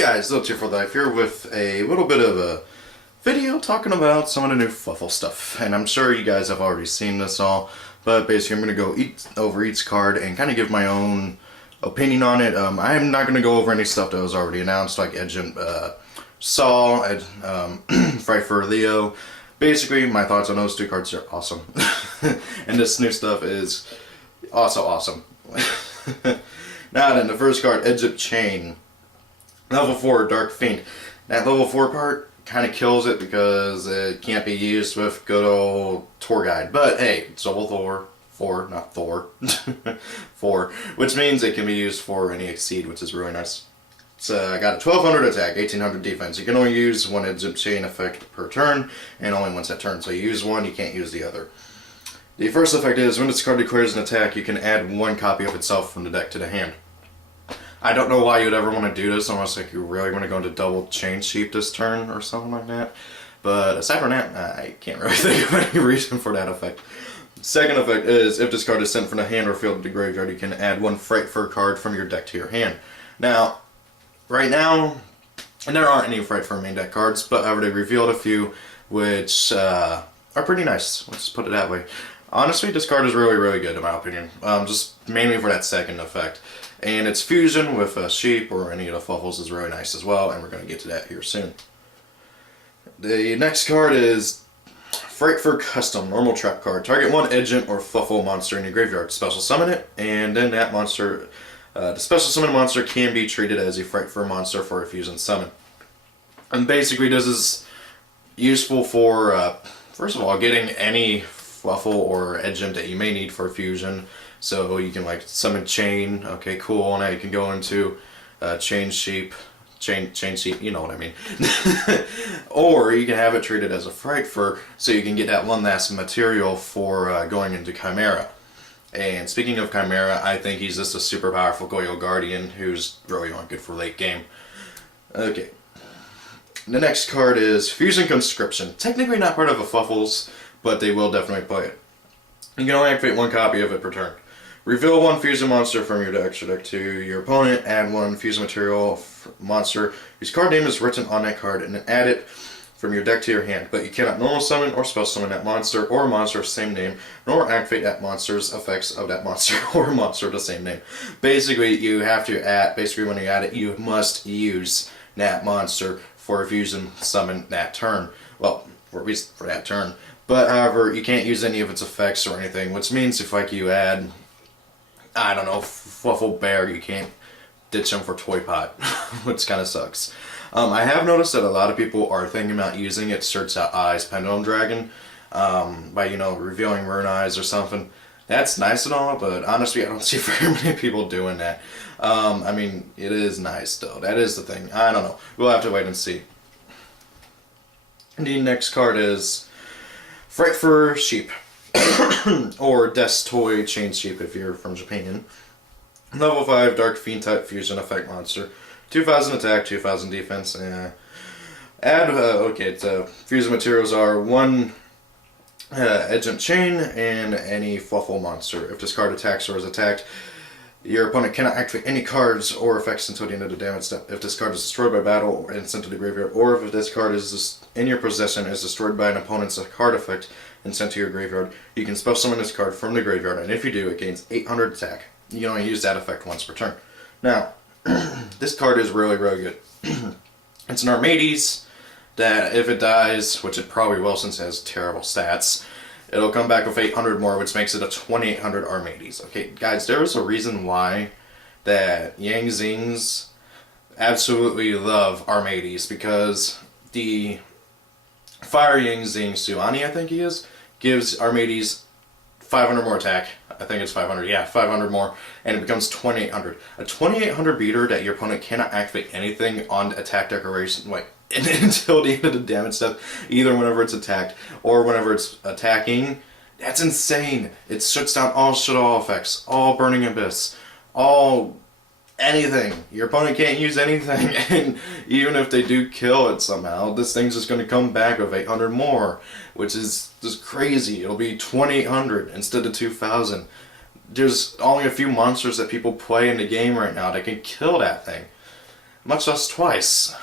guys, Zilch for Life here with a little bit of a video talking about some of the new Fluffal stuff. And I'm sure you guys have already seen this all, but basically I'm going to go over each card and kind of give my own opinion on it. I'm not going to go over any stuff that was already announced, like Agent Saul, Fright for Leo. Basically, my thoughts on those two cards are awesome. And this new stuff is also awesome. Now then, the first card, Egypt Chain. Level 4, Dark Fiend. That level 4 part kind of kills it because it can't be used with good old tour guide. But hey, it's level 4, not Thor. 4, which means it can be used for any exceed, which is really nice. It's got a 1200 attack, 1800 defense. You can only use one Egypt Chain effect per turn, and only once a turn. So you use one, you can't use the other. The first effect is, when this card declares an attack, you can add one copy of itself from the deck to the hand. I don't know why you'd ever want to do this unless like you really want to go into double chain sheep this turn or something like that. But aside from that, I can't really think of any reason for that effect. Second effect is, if this card is sent from the hand or field to the graveyard, you can add one Frightfur card from your deck to your hand. Now, right now, there aren't any Frightfur main deck cards, but however, they revealed a few which are pretty nice. Let's put it that way. Honestly, this card is really, really good in my opinion. Just mainly for that second effect. And its fusion with sheep or any of the Fluffals is really nice as well, and we're going to get to that here soon. The next card is Frightfur Custom, normal trap card. Target one Agent or Fluffal monster in your graveyard. Special summon it, and then that monster, the special summon monster can be treated as a Frightfur monster for a fusion summon. And basically this is useful for, first of all, getting any Fluffal or Agent that you may need for a fusion. So you can like summon Chain, okay cool, now you can go into Chain Sheep, you know what I mean. Or you can have it treated as a Frightfur, so you can get that one last material for going into Chimera. And speaking of Chimera, I think he's just a super powerful Goyo Guardian who's really not good for late game. Okay. The next card is Fusion Conscription. Technically not part of a Fluffals, but they will definitely play it. You can only activate one copy of it per turn. Reveal one fusion monster from your extra deck to your opponent, add one fusion material monster whose card name is written on that card, and then add it from your deck to your hand. But you cannot normal summon or spell summon that monster or monster of the same name, nor activate that monster's effects of that monster or monster of the same name. Basically, you have to add, when you add it, you must use that monster for a fusion summon that turn. Well, for at least for that turn. But however, you can't use any of its effects or anything, which means if like you add, I don't know, Fluffal Bear, you can't ditch him for Toy Pot, which kind of sucks. I have noticed that a lot of people are thinking about using it, Search Out Eyes Pendulum Dragon, by, you know, revealing Rune Eyes or something. That's nice and all, but honestly I don't see very many people doing that. I mean, it is nice though, that is the thing. I don't know, we'll have to wait and see. The next card is Frightfur Sheep, or Death's Toy Chain Sheep if you're from Japan. Level 5 Dark Fiend type fusion effect monster. 2000 attack, 2000 defense. Fusion materials are one Agent Chain and any Fluffal monster. If this card attacks or is attacked, your opponent cannot activate any cards or effects until the end of the damage step. If this card is destroyed by battle and sent to the graveyard, or if this card is in your possession is destroyed by an opponent's card effect and sent to your graveyard, you can spell summon this card from the graveyard, and if you do, it gains 800 attack. You can only use that effect once per turn. Now, this card is really, really good. It's an Armades that if it dies, which it probably will since it has terrible stats, it'll come back with 800 more, which makes it a 2800 Armades. Okay, guys, there is a reason why that Yang Zings absolutely love Armades, because the Fire Yang Zing Suani, I think he is, gives Armades 500 more attack. I think it's 500, yeah, 500 more, and it becomes 2800. A 2800 beater that your opponent cannot activate anything on attack decoration, like, until the end of the damage step, either whenever it's attacked or whenever it's attacking. That's insane. It shuts down all shut-all effects, all Burning Abyss, all anything. Your opponent can't use anything, and even if they do kill it somehow, this thing's just going to come back with 800 more, which is just crazy. It'll be 2800 instead of 2000. There's only a few monsters that people play in the game right now that can kill that thing. much less twice.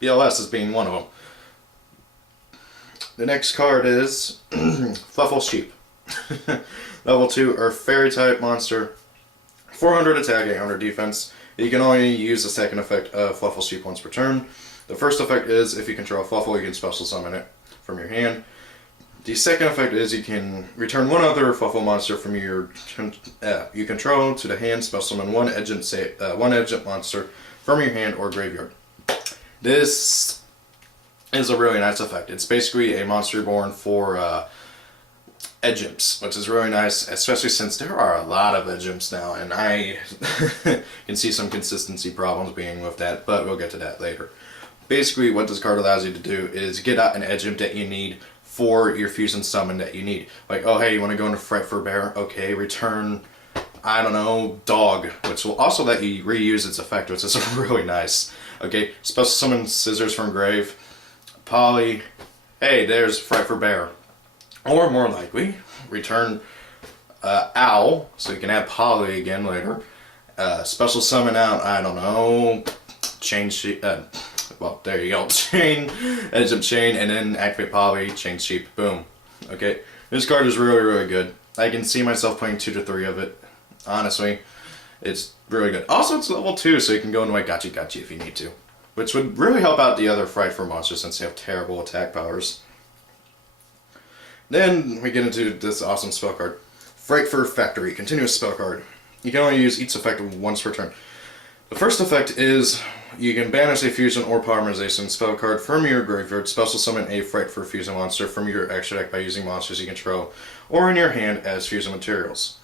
BLS is being one of them. The next card is Fluffal Sheep. Level 2 or Fairy type monster. 400 attack, 800 defense. You can only use the second effect of Fluffal Sheep once per turn. The first effect is if you control Fluffal, you can special summon it from your hand. The second effect is you can return one other Fluffal monster from your you control to the hand, special summon one Edgent monster from your hand or graveyard. This is a really nice effect. It's basically a monster reborn for Edgemps, which is really nice, especially since there are a lot of Edgemps now, and I can see some consistency problems being with that, but we'll get to that later. Basically, what this card allows you to do is get out an Edgemp that you need for your fusion summon that you need. Like, oh hey, you want to go into Frightful Bear? Okay, return, I don't know, Dog, which will also let you reuse its effect, which is really nice. Okay, special summon Scissors from Grave. Polly, hey, there's Frightful Bear. Or more likely, return Owl, so you can add Polly again later. Special summon out, I don't know, well, there you go, Edge of Chain, and then activate Polly, Chain Sheep, boom. Okay, this card is really, really good. I can see myself playing 2 to 3 of it, honestly. It's really good. Also, it's level 2, so you can go into like Gotcha Gotcha if you need to. Which would really help out the other Frightful monsters since they have terrible attack powers. Then we get into this awesome spell card. Frightful Factory, continuous spell card. You can only use each effect once per turn. The first effect is you can banish a fusion or polymerization spell card from your graveyard, special summon a Frightful fusion monster from your extra deck by using monsters you control, or in your hand as fusion materials.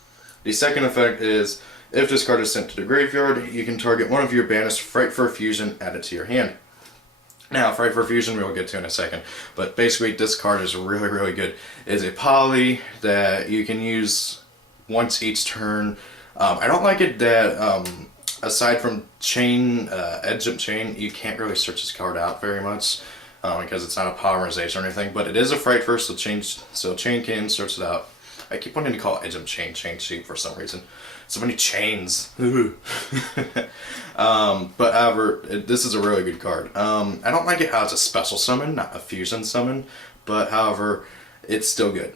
The second effect is if this card is sent to the graveyard, you can target one of your banished Frightful fusion added to your hand. Now, Frightful Fusion we'll get to in a second, but basically this card is really, really good. It's a poly that you can use once each turn. I don't like it that, aside from Edge of Chain, you can't really search this card out very much, because it's not a polymerization or anything, but it is a Frightful, so Chain can search it out. I keep wanting to call Edge of Chain Sheep for some reason. So many chains. But however, this is a really good card. I don't like it how it's a special summon, not a fusion summon, but however, it's still good.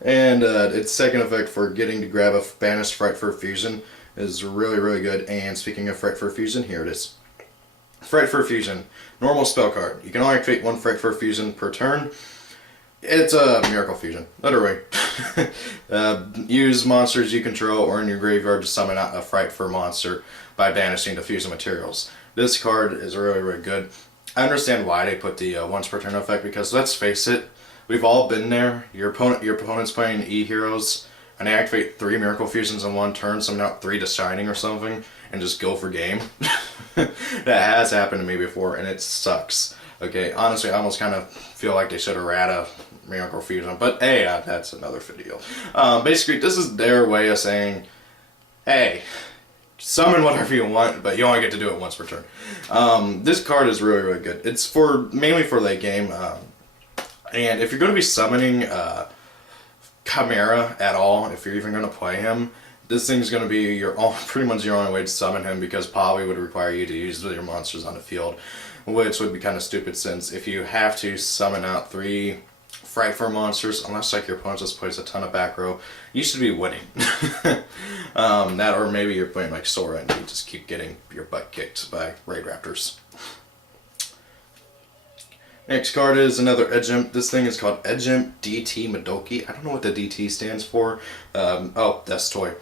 And its second effect for getting to grab a banished Frightful fusion is really, really good. And speaking of Frightful fusion, here it is. Frightful fusion, normal spell card. You can only activate one Frightful fusion per turn. It's a miracle fusion, literally. Use monsters you control or in your graveyard to summon out a Frightful monster by banishing the fusion materials. This card is really, really good. I understand why they put the once per turn effect, because let's face it, we've all been there. Your opponent's playing E-Heroes, and they activate 3 miracle fusions in one turn, summon out 3 to Shining or something, and just go for game. That has happened to me before, and it sucks. Okay, honestly, I almost kind of feel like they should have ran a Miracle Fusion, but hey, that's another video. Basically, this is their way of saying, hey, summon whatever you want, but you only get to do it once per turn. This card is really, really good. It's mainly for late game, and if you're going to be summoning Chimera at all, if you're even going to play him, this thing's going to be pretty much your only way to summon him, because probably would require you to use your monsters on the field, which would be kind of stupid, since if you have to summon out 3 Frightful monsters, unless like your opponent just plays a ton of back row, you should be winning. That, or maybe you're playing like Sora and you just keep getting your butt kicked by Raid Raptors. Next card is another Edgemp. This thing is called Edgemp DT Madoki. I don't know what the DT stands for. Oh, that's toy.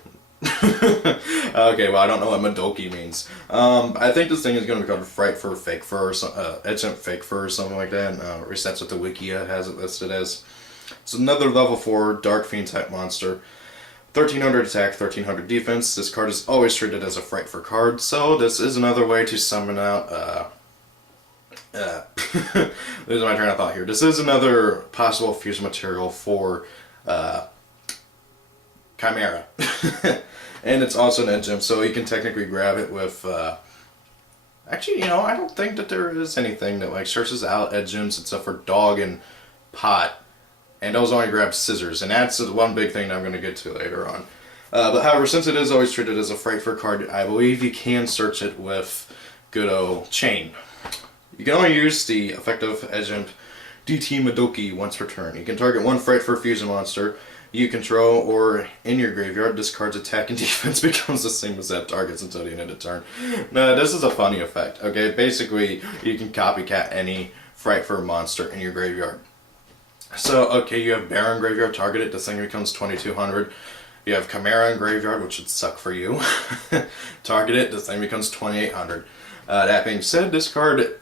Okay, well, I don't know what Madoki means. I think this thing is going to be called Frightful Fake Fur, Edgemp Fake Fur, or something like that. At least that's what the Wikia has it listed as. It's another level 4 Dark Fiend type monster. 1300 attack, 1300 defense. This card is always treated as a Frightful card, so this is another way to summon out, losing my train of thought here. This is another possible fusion material for, Chimera. And it's also an Edgemp, so you can technically grab it with, actually, you know, I don't think that there is anything that, like, searches out Edgemps except for Dog and Pot, and those only grab Scissors, and that's the one big thing that I'm going to get to later on. But however, since it is always treated as a Fright Fur card, I believe you can search it with good old Chain. You can only use the effective Edge-Imp DT Madoki once per turn. You can target one Fright Fur fusion monster you control or in your graveyard. This card's attack and defense becomes the same as that target's until the end of the turn. Now, this is a funny effect, okay? Basically, you can copycat any Fright Fur monster in your graveyard. So, okay, you have Baron graveyard, target it, this thing becomes 2200. You have Chimera in graveyard, which would suck for you. Target it, this thing becomes 2800. That being said, this card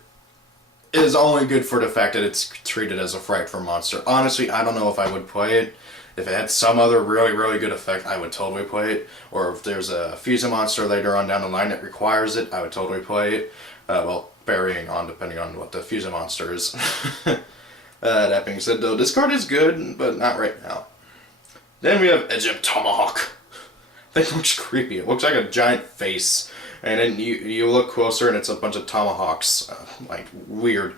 is only good for the fact that it's treated as a Fright Fur monster. Honestly, I don't know if I would play it. If it had some other really, really good effect, I would totally play it. Or if there's a fusion monster later on down the line that requires it, I would totally play it. Well, varying on depending on what the fusion monster is. That being said, though, this card is good, but not right now. Then we have Edge-Imp Tomahawk. That looks creepy. It looks like a giant face. And then you look closer and it's a bunch of tomahawks. Like, weird.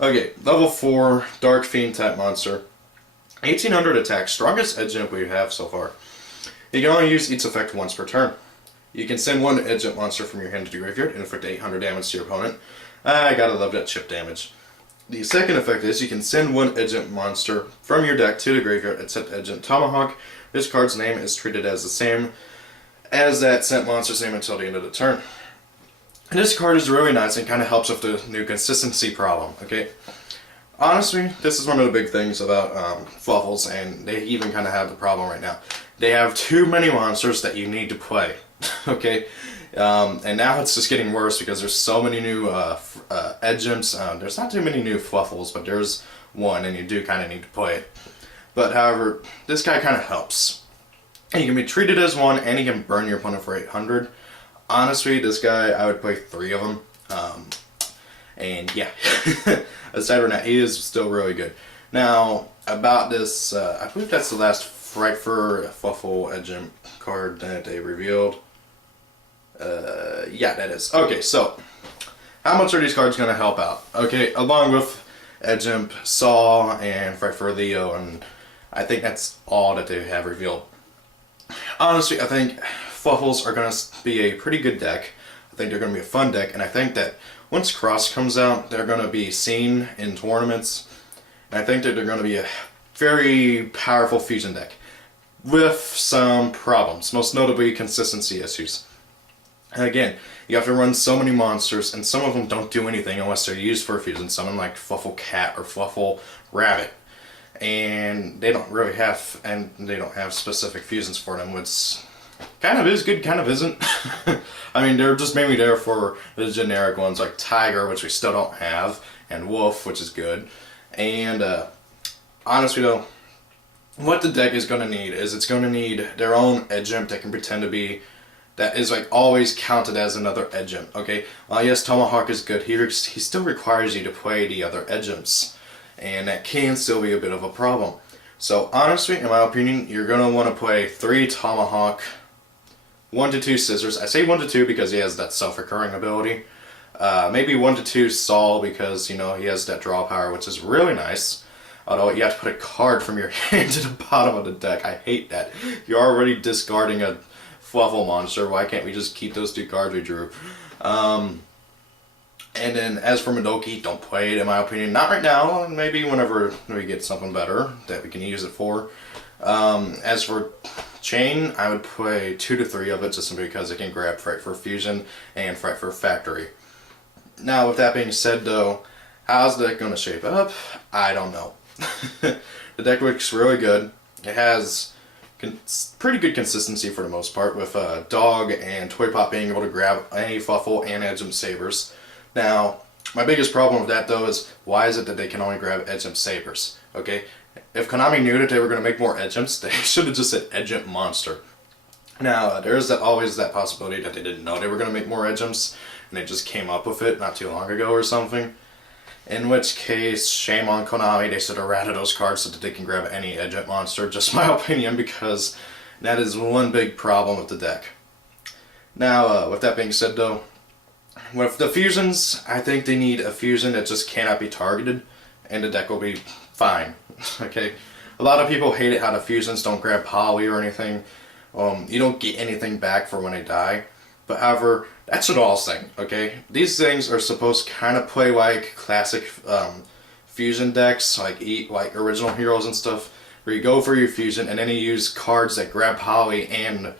Okay, level 4, Dark Fiend type monster. 1800 attack, strongest Edge-Imp we have so far. You can only use its effect once per turn. You can send one Edge-Imp monster from your hand to the graveyard and inflict 800 damage to your opponent. I gotta love that chip damage. The second effect is you can send one Edge-Imp monster from your deck to the graveyard except Edge-Imp Tomahawk. This card's name is treated as the same as that sent monster's name until the end of the turn. And this card is really nice and kind of helps with the new consistency problem, okay? Honestly, this is one of the big things about Fluffals, and they even kind of have the problem right now. They have too many monsters that you need to play, okay? And now it's just getting worse because there's so many new Edge-Imps. There's not too many new Fluffals, but there's one, and you do kind of need to play it. But however, this guy kind of helps. And you can be treated as one, and he can burn your opponent for 800. Honestly, this guy, I would play 3 of them. And yeah, aside from that, he is still really good. Now, about this, I believe that's the last Fright Fur Fluffal Edge-Imp card that they revealed. Yeah, that is. Okay, so, how much are these cards going to help out? Okay, along with Edge-Imp, Saw, and Fright Fur Leo, and I think that's all that they have revealed. Honestly, I think Fluffals are going to be a pretty good deck. I think they're going to be a fun deck, and I think that once Cross comes out, they're going to be seen in tournaments, and I think that they're going to be a very powerful fusion deck with some problems, most notably consistency issues. And again, you have to run so many monsters, and some of them don't do anything unless they're used for a fusion, something like Fluffal Cat or Fluffal Rabbit. And they don't really have, and they don't have specific fusions for them, which kind of is good, kind of isn't. I mean, they're just mainly there for the generic ones like Tiger, which we still don't have, and Wolf, which is good. And honestly though, what the deck is going to need is it's going to need their own Edge-Imp that can pretend to be, that is like always counted as another Edge-Imp, okay? Yes, Tomahawk is good. He still requires you to play the other Edge-Imps, and that can still be a bit of a problem. So honestly, in my opinion, you're going to want to play 3 Tomahawk, 1 to 2 Scissors. I say 1 to 2 because he has that self-recurring ability. Maybe 1 to 2 Saul because, you know, he has that draw power, which is really nice. Although you have to put a card from your hand to the bottom of the deck. I hate that. You're already discarding a Fluffal monster. Why can't we just keep those 2 cards we drew? And then as for Madoki, don't play it in my opinion. Not right now. Maybe whenever we get something better that we can use it for. As for Chain, I would play 2 to 3 of it just simply because it can grab Fright Fur Fusion and Fright Fur Factory. Now, with that being said though, how's the deck going to shape up? I don't know. The deck looks really good. It has pretty good consistency for the most part, with Dog and Toy Pop being able to grab any Fluffal and Edge-Imp Sabers. Now, my biggest problem with that though is, why is it that they can only grab Edge-Imp Sabers? Okay, if Konami knew that they were going to make more Edge-Imps, they should have just said Edge-Imp Monster. Now, there's always that possibility that they didn't know they were going to make more Edge-Imps, and they just came up with it not too long ago or something. In which case, shame on Konami, they should have ratted those cards so that they can grab any Edge-Imp monster, just my opinion, because that is one big problem with the deck. Now, with that being said though, with the fusions, I think they need a fusion that just cannot be targeted, and the deck will be fine, okay? A lot of people hate it how the fusions don't grab Poly or anything, You don't get anything back for when they die. But however, that's what all saying, okay? These things are supposed to kind of play like classic fusion decks, like original heroes and stuff, where you go for your fusion and then you use cards that grab Holly and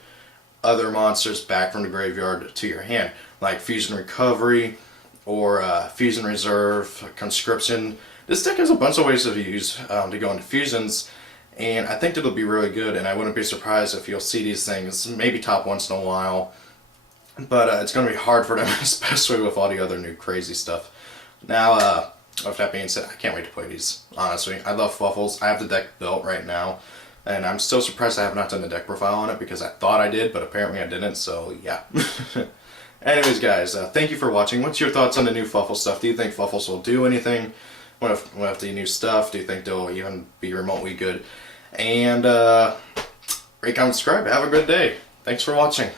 other monsters back from the graveyard to your hand, like Fusion Recovery or Fusion Reserve, Conscription. This deck has a bunch of ways to use to go into fusions, and I think it'll be really good, and I wouldn't be surprised if you'll see these things maybe top once in a while. But it's going to be hard for them, especially with all the other new crazy stuff. Now, with that being said, I can't wait to play these, honestly. I love Fluffals. I have the deck built right now, and I'm still surprised I have not done the deck profile on it, because I thought I did, but apparently I didn't, so yeah. Anyways, guys, thank you for watching. What's your thoughts on the new Fluffal stuff? Do you think Fluffals will do anything with the new stuff? Do you think they'll even be remotely good? And rate, comment, subscribe. Have a good day. Thanks for watching.